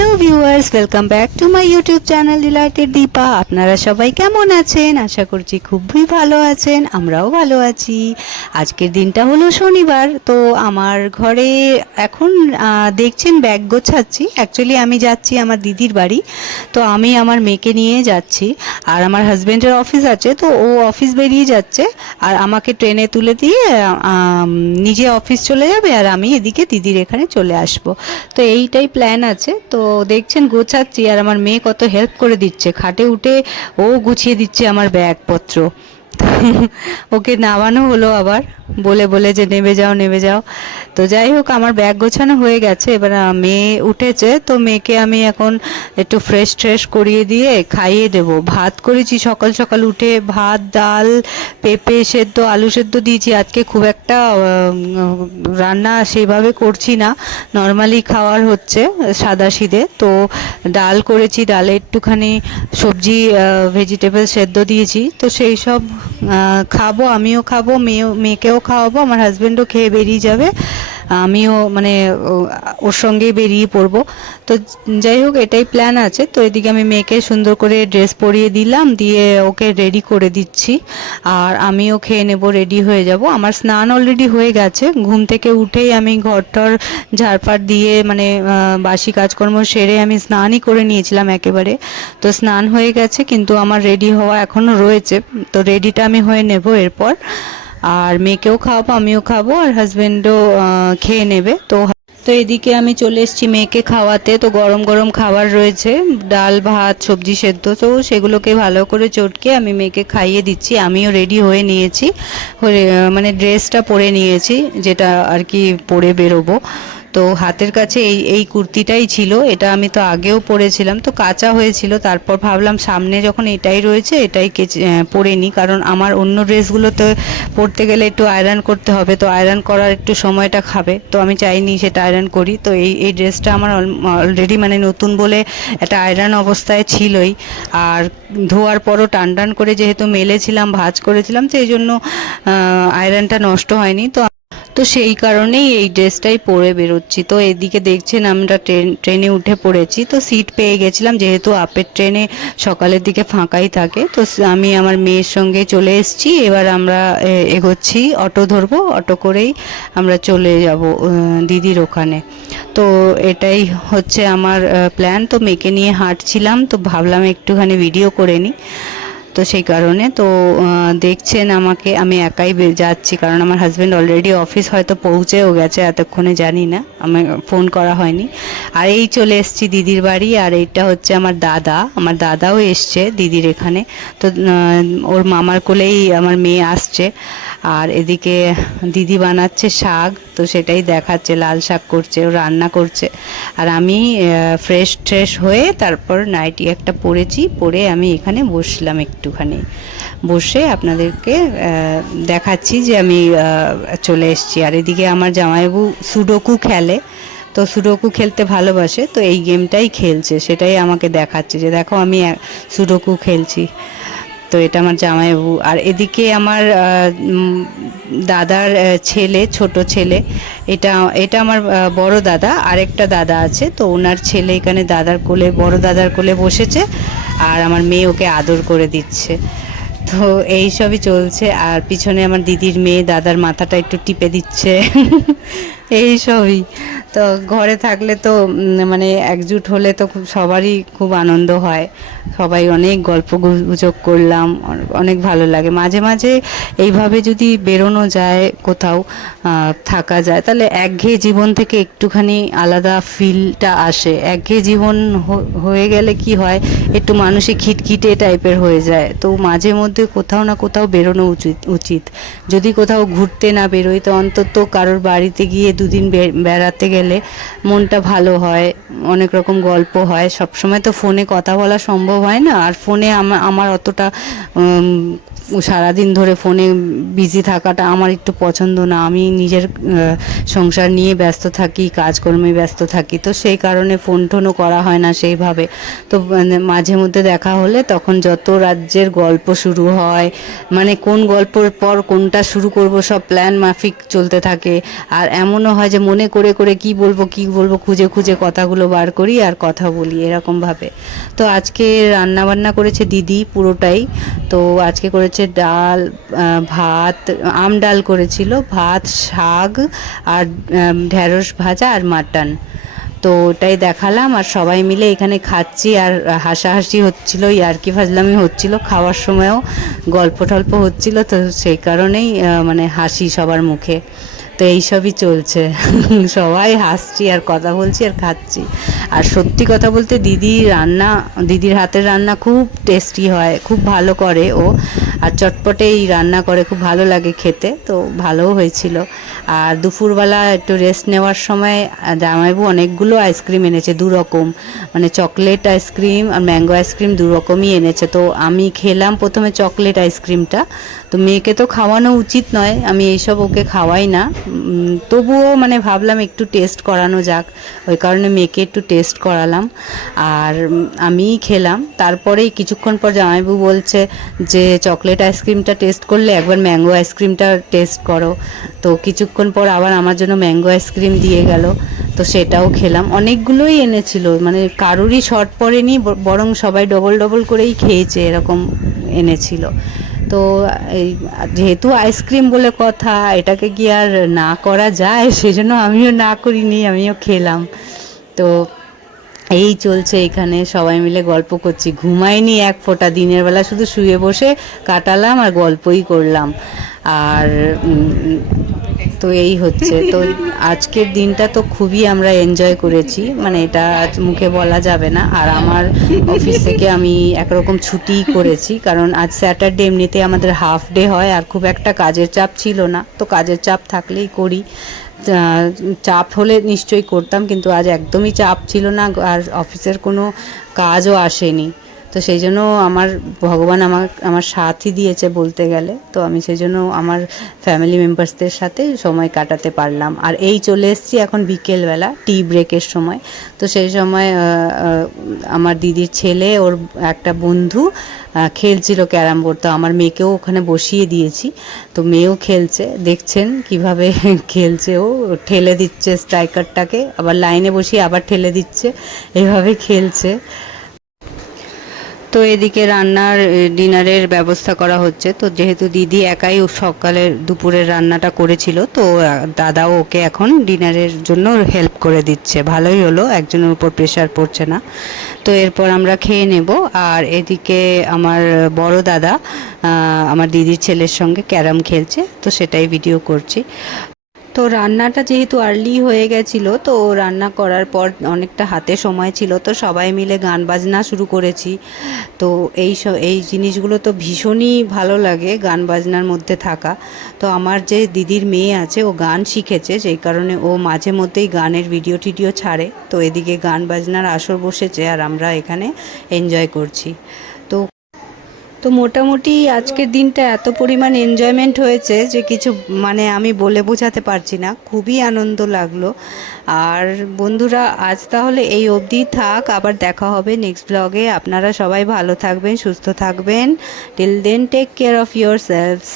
Hello viewers welcome back to my YouTube channel delighted Dipa আপনারা সবাই কেমন আছেন? আশা করছি খুবই ভালো আছেন, আমরাও ভালো আছি। আজকের দিনটা হলো শনিবার, তো আমার ঘরে এখন দেখছেন ব্যাগ গোছাচ্ছি। অ্যাকচুয়ালি আমি যাচ্ছি আমার দিদির বাড়ি, তো আমি আমার মেয়েকে নিয়ে যাচ্ছি। আর আমার হাজব্যান্ডের অফিস আছে, তো ও অফিস বেরিয়ে যাচ্ছে। আর আমাকে ট্রেনে তুলে দিয়ে নিজে অফিস চলে যাবে, আর আমি এদিকে দিদির এখানে চলে আসব। তো এইটাই প্ল্যান আছে, তো দেখছেন, গোছাচ্ছি আর আমার মেয়ে কত হেল্প করে দিচ্ছে। খাটে উঠে ও গুছিয়ে দিচ্ছে আমার ব্যাগপত্র। ওকে নামানো হলো আবার। বলে বলে যে, নেমে যাও নেমে যাও। তো যাই হোক আমার ব্যাগ গোছানো হয়ে গেছে। এবার মেয়ে উঠেছে, তো মেয়েকে আমি এখন একটু ফ্রেশ ট্রেশ করিয়ে দিয়ে খাইয়ে দেব। ভাত করেছি, সকাল সকাল উঠে ভাত, ডাল, পেঁপে সেদ্ধ, আলু সেদ্ধ দিয়েছি। আজকে খুব একটা রান্না সেইভাবে করছি না। নর্মালি খাওয়ার হচ্ছে সাদা সিদে। তো ডাল করেছি, ডালে একটুখানি সবজি ভেজিটেবল সেদ্ধ দিয়েছি। তো সেই সব খাব আমিও খাব মেয়ে মেয়েকেও খাওয়াবো আমার হাজবেন্ডও খেয়ে বেরিয়ে যাবে। আমিও মানে ওর সঙ্গেই বেরিয়ে পড়ব। তো যাই হোক, এটাই প্ল্যান আছে। তো এদিকে আমি মেয়েকে সুন্দর করে ড্রেস পরিয়ে দিলাম, দিয়ে ওকে রেডি করে দিচ্ছি। আর আমিও খেয়ে নেব রেডি হয়ে যাব। আমার স্নান অলরেডি হয়ে গেছে। ঘুম থেকে উঠেই আমি ঘরটর ঝাড়পাট দিয়ে মানে বাসি কাজকর্ম সেরে আমি স্নানই করে নিয়েছিলাম একেবারে। তো স্নান হয়ে গেছে, কিন্তু আমার রেডি হওয়া এখনও রয়েছে। তো রেডিটা আমি হয়ে নেব এরপর। আর মেয়েকেও খাওয়াবো, আমিও খাব, আর হাজবেন্ডও খেয়ে নেবে। তো তো এদিকে আমি চলে এসেছি মেয়েকে খাওয়াতে। তো গরম গরম খাবার রয়েছে, ডাল, ভাত, সবজি সেদ্ধ। তো সেগুলোকে ভালো করে চটকে আমি মেয়েকে খাইয়ে দিচ্ছি। আমিও রেডি হয়ে নিয়েছি মানে ড্রেসটা পরে নিয়েছি, যেটা আর কি পরে বেরোবো। তো হাতের কাছে এই এই কুর্তিটাই ছিল, এটা আমি তো আগেও পরেছিলাম, তো কাঁচা হয়েছিল, তারপর ভাবলাম সামনে যখন এটাই রয়েছে, এটাই পরে নিই, কারণ আমার অন্য ড্রেসগুলোতে পরতে গেলে একটু আয়রন করতে হবে, তো আয়রন করার একটু সময়টা খাবে, তো আমি চাইনি সেটা আয়রন করি, তো এই এই ড্রেসটা আমার অলরেডি মানে নতুন বলে একটা আয়রন অবস্থায় ছিলই, আর ধোয়ার পরও টান টান করে যেহেতু মেলেছিলাম, ভাজ করেছিলাম এই জন্য আয়রনটা নষ্ট হয়নি, তো তো সেই কারণেই এই ড্রেসটাই পরে বেরোচ্ছি। তো এদিকে দেখছেন আমরা ট্রেন, ট্রেনে উঠে পড়েছি। তো সিট পেয়ে গেছিলাম, যেহেতু আপের ট্রেনে সকালের দিকে ফাঁকাই থাকে। তো আমি আমার মেয়ের সঙ্গে চলে এসেছি। এবার আমরা এগোচ্ছি, অটো ধরবো। অটো করেই আমরা চলে যাব দিদির ওখানে। তো এটাই হচ্ছে আমার প্ল্যান তো মেয়েকে নিয়ে হাঁটছিলাম। তো ভাবলাম একটুখানি ভিডিও করে নিই। তো সেই কারণে তো দেখছেন আমাকে, আমি একাই যাচ্ছি, কারণ আমার হাজব্যান্ড অলরেডি অফিস হয়তো পৌঁছেও গেছে, এতক্ষণে জানি না আমি ফোন করা হয়নি। আর এই চলে এসেছি দিদির বাড়ি, আর এইটা হচ্ছে আমার দাদা, আমার দাদাও এসছে দিদির এখানে। তো ওর মামার কোলেই আমার মেয়ে আসছে, আর এদিকে দিদি বানাচ্ছে শাক তো সেটাই দেখাচ্ছে, লাল শাক করছে, ও রান্না করছে। আর আমি ফ্রেশ ট্রেশ হয়ে তারপর নাইটি একটা পরেছি পরে আমি এখানে বসলাম একটুখানি। বসে আপনাদেরকে দেখাচ্ছি যে আমি চলে এসেছি। আর এদিকে আমার জামাইবাবু সুডোকু খেলে। তো সুডোকু খেলতে ভালোবাসে, তো এই গেমটাই খেলছে। সেটাই আমাকে দেখাচ্ছে যে দেখো আমি সুডোকু খেলছি। তো এটা আমার জামাইবাবু। আর এদিকে আমার দাদার ছেলে, ছোট ছেলে, এটা এটা আমার বড় দাদা, আরেকটা দাদা আছে, তো ওনার ছেলে এখানে দাদার কোলে, বড় দাদার কোলে বসেছে, আর আমার মেয়ে ওকে আদর করে দিচ্ছে। তো এই সবই চলছে, আর পিছনে আমার দিদির মেয়ে, দাদার মাথাটা একটু টিপে দিচ্ছে। এই সবই। তো ঘরে থাকলে তো মানে একজুট হলে তো খুব, সবারই খুব আনন্দ হয়। সবাই অনেক গল্প গুজব করলাম অনেক ভালো লাগে। মাঝে মাঝে এইভাবে যদি বেরোনো যায় কোথাও থাকা যায়, তাহলে একঘেয়ে জীবন থেকে একটুখানি আলাদা ফিলটা আসে। একঘেয়ে জীবন হয়ে গেলে কি হয়, একটু মানুষে খিটখিটে টাইপের হয়ে যায়। তো মাঝে মধ্যে কোথাও না কোথাও বেরোনো উচিত উচিত। যদি কোথাও ঘুরতে না বেরোই, তো অন্তত কারোর বাড়িতে গিয়ে দুদিন বেড়াতে গেলে মনটা ভালো হয়, অনেক রকম গল্প হয়। সবসময় তো ফোনে কথা বলা সম্ভব হয় না, আর ফোনে আমার অতটা সারাদিন ধরে ফোনে বিজি থাকাটা আমার একটু পছন্দ না। আমি নিজের সংসার নিয়ে ব্যস্ত থাকি, কাজকর্মে ব্যস্ত থাকি, তো সেই কারণে ফোন টোনও করা হয় না সেইভাবে। তো মানে মাঝে মধ্যে দেখা হলে তখন যত রাজ্যের গল্প শুরু হয় মানে কোন গল্পের পর কোনটা শুরু করব, সব প্ল্যান মাফিক চলতে থাকে। আর এমনও হয় যে মনে করে করে কি বলব কি বলব, খুঁজে খুঁজে কথাগুলো বার করি আর কথা বলি এরকমভাবে। তো আজকে রান্না বান্না করেছে দিদি পুরোটাই। তো আজকে করেছে ডাল ভাত, আম ডাল করেছিল, ভাত, শাক আর ঢ্যাঁড়স ভাজা আর মাটন। তো ওটাই দেখালাম আর সবাই মিলে এখানে খাচ্ছি আর হাসাহাসি হচ্ছিল ইয়ার্কি ফাজলামি হচ্ছিল খাওয়ার সময়ও গল্প টল্প হচ্ছিল তো সেই কারণেই মানে হাসি সবার মুখে। তো এইসবই চলছে। সবাই হাসছি আর কথা বলছি আর খাচ্ছি। আর সত্যি কথা বলতে দিদি রান্না, দিদির হাতের রান্না খুব টেস্টি হয়, খুব ভালো করে ও। আর চটপটেই রান্না করে, খুব ভালো লাগে খেতে, তো ভালোও হয়েছিল। আর দুপুরবেলা একটু রেস্ট নেওয়ার সময় জামাইবু অনেকগুলো আইসক্রিম এনেছে দু রকম মানে চকলেট আইসক্রিম আর ম্যাঙ্গো আইসক্রিম দু রকমই এনেছে। তো আমি খেলাম প্রথমে চকলেট আইসক্রিমটা তো মেয়েকে তো খাওয়ানো উচিত নয়, আমি এইসব ওকে খাওয়াই না। তবুও মানে ভাবলাম একটু টেস্ট করানো যাক, ওই কারণে মেয়েকে একটু টেস্ট করালাম। আর আমিই খেলাম, তারপরেই কিছুক্ষণ পর জামাইবু বলছে যে, চকলেট আইসক্রিমটা টেস্ট করলে একবার ম্যাঙ্গো আইসক্রিমটা টেস্ট করো। তো কিছুক্ষণ পর আবার আমার জন্য ম্যাঙ্গো আইসক্রিম দিয়ে গেল, তো সেটাও খেলাম। অনেকগুলোই এনেছিল মানে কারোরই শর্ট পড়েনি বরং সবাই ডবল ডবল করেই খেয়েছে, এরকম এনেছিল। তো এই, যেহেতু আইসক্রিম বলে কথা, এটাকে কি আর না করা যায়, সেজন্য আমিও না করিনি, আমিও খেলাম। তো এই চলছে এখানে, সবাই মিলে গল্প করছি। ঘুমাইনি এক ফোঁটা, দিনের বেলা শুধু শুয়ে বসে কাটালাম আর গল্পই করলাম। আর তো এই হচ্ছে। তো আজকের দিনটা তো খুবই আমরা এনজয় করেছি। মানে এটা মুখে বলা যাবে না। আর আমার অফিস থেকে আমি একরকম ছুটি করেছি। কারণ আজ স্যাটারডে এমনিতে আমাদের হাফ ডে হয় আর খুব একটা কাজের চাপ ছিল না। তো কাজের চাপ থাকলেই করি। চাপ হলে নিশ্চয়ই করতাম, কিন্তু আজ একদমই চাপ ছিল না, আর অফিসের কোনো কাজও আসেনি। তো সেই জন্য আমার ভগবান আমার আমার সাথই দিয়েছে বলতে গেলে, তো আমি সেই জন্য আমার ফ্যামিলি মেম্বার্সদের সাথে সময় কাটাতে পারলাম। আর এই চলে এসেছি এখন বিকেলবেলা টি ব্রেকের সময়। তো সেই সময় আমার দিদির ছেলে, ওর একটা বন্ধু খেলছিল ক্যারাম বোর্ড। তো আমার মেয়েকেও ওখানে বসিয়ে দিয়েছি। তো মেয়েও খেলছে। দেখছেন কীভাবে খেলছে ও। ঠেলে দিচ্ছে স্ট্রাইকারটাকে আবার লাইনে বসিয়ে আবার ঠেলে দিচ্ছে। এভাবে খেলছে। তো এদিকে রান্নার ডিনারের ব্যবস্থা করা হচ্ছে। তো যেহেতু দিদি একাই সকালে দুপুরের রান্নাটা করেছিল, তো দাদাও ওকে এখন ডিনারের জন্য হেল্প করে দিচ্ছে। ভালোই হলো, একজনের উপর প্রেশার পড়ছে না। তো এরপর আমরা খেয়ে নেব। আর এদিকে আমার বড় দাদা আমার দিদির ছেলের সঙ্গে ক্যারাম খেলছে, তো সেটাই ভিডিও করছি। তো রান্নাটা যেহেতু আর্লি হয়ে গেছিল, তো রান্না করার পর অনেকটা হাতে সময় ছিল, তো সবাই মিলে গান বাজনা শুরু করেছি। তো এই এই জিনিসগুলো তো ভীষণই ভালো লাগে গান বাজনার মধ্যে থাকা। তো আমার যে দিদির মেয়ে আছে, ও গান শিখেছে, সেই কারণে ও মাঝে মধ্যেই গানের ভিডিও টিডিও ছাড়ে। তো এদিকে গান বাজনার আসর বসেছে আর আমরা এখানে এনজয় করছি। তো মোটামুটি আজকের দিনটা এত পরিমাণ এনজয়মেন্ট হয়েছে যে কিছু মানে আমি বলে বোঝাতে পারছি না। খুবই আনন্দ লাগল। আর বন্ধুরা, আজ তাহলে এই অবধি থাক। আবার দেখা হবে নেক্সট ব্লগে আপনারা সবাই ভালো থাকবেন, সুস্থ থাকবেন। Till then take care of yourselves